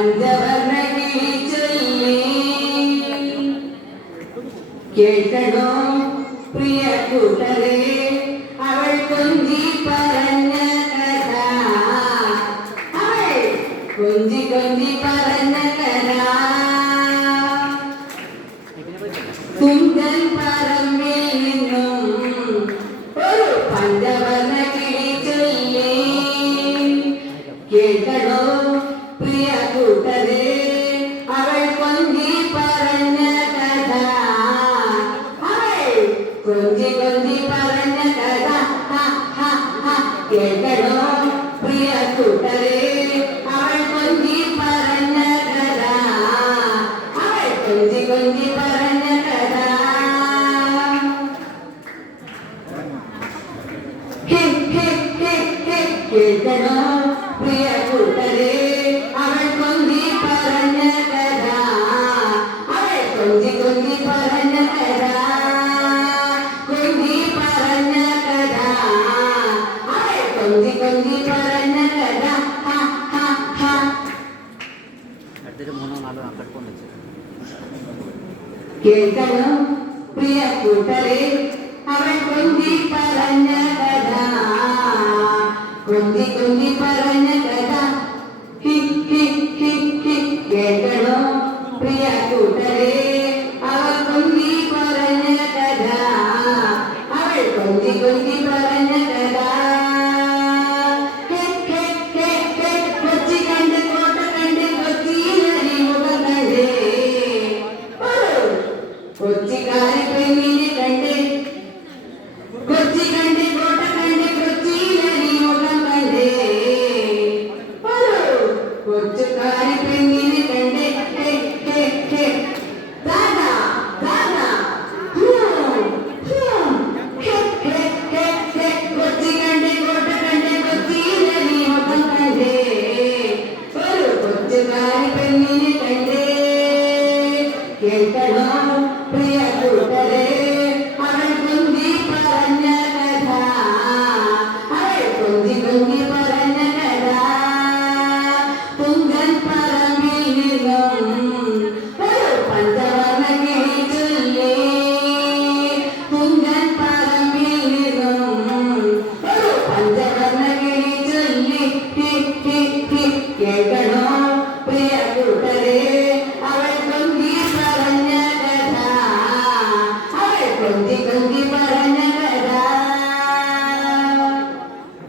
പഞ്ചവർണ്ണ കിളി ചൊല്ലി കേൾക്കണോ പ്രിയ കൂട്ടരെ അവൾ കൊഞ്ചി പറഞ്ഞ കഥ അവൾ കൊഞ്ചി കൊഞ്ചി പറഞ്ഞ കഥ തുഞ്ചൻ പറമ്പിൽ നിന്നും ഒരു പഞ്ചവർണ്ണ കിളി ചൊല്ലി കേൾക്കണോ പ്രിയ കൂട്ടരെ അവൾ കൊഞ്ചി പറഞ്ഞ കഥ അവൾ കൊഞ്ചി കൊഞ്ചി പറഞ്ഞ കഥ കേൾക്കണോ പ്രിയ കൂട്ടരെ അവൾ കൊഞ്ചി പറഞ്ഞ കഥ അവൾ കൊഞ്ചി കൊഞ്ചി പറഞ്ഞ കഥ കേൾക്കണോ പ്രിയ കൂട്ടരെ അവൾ കൊഞ്ചി പറഞ്ഞ കഥ അവൾ കൊഞ്ചി കൊഞ്ചി പറഞ്ഞ കഥ കൊഞ്ചി പറഞ്ഞ കഥ അവൾ കൊഞ്ചി കൊഞ്ചി പറഞ്ഞ കഥ കേൾക്കണോ പ്രിയ കൂട്ടരെ അവൾ കൊഞ്ചി പറഞ്ഞ കഥ കൊഞ്ചി കൊഞ്ചി പറഞ്ഞ കഥ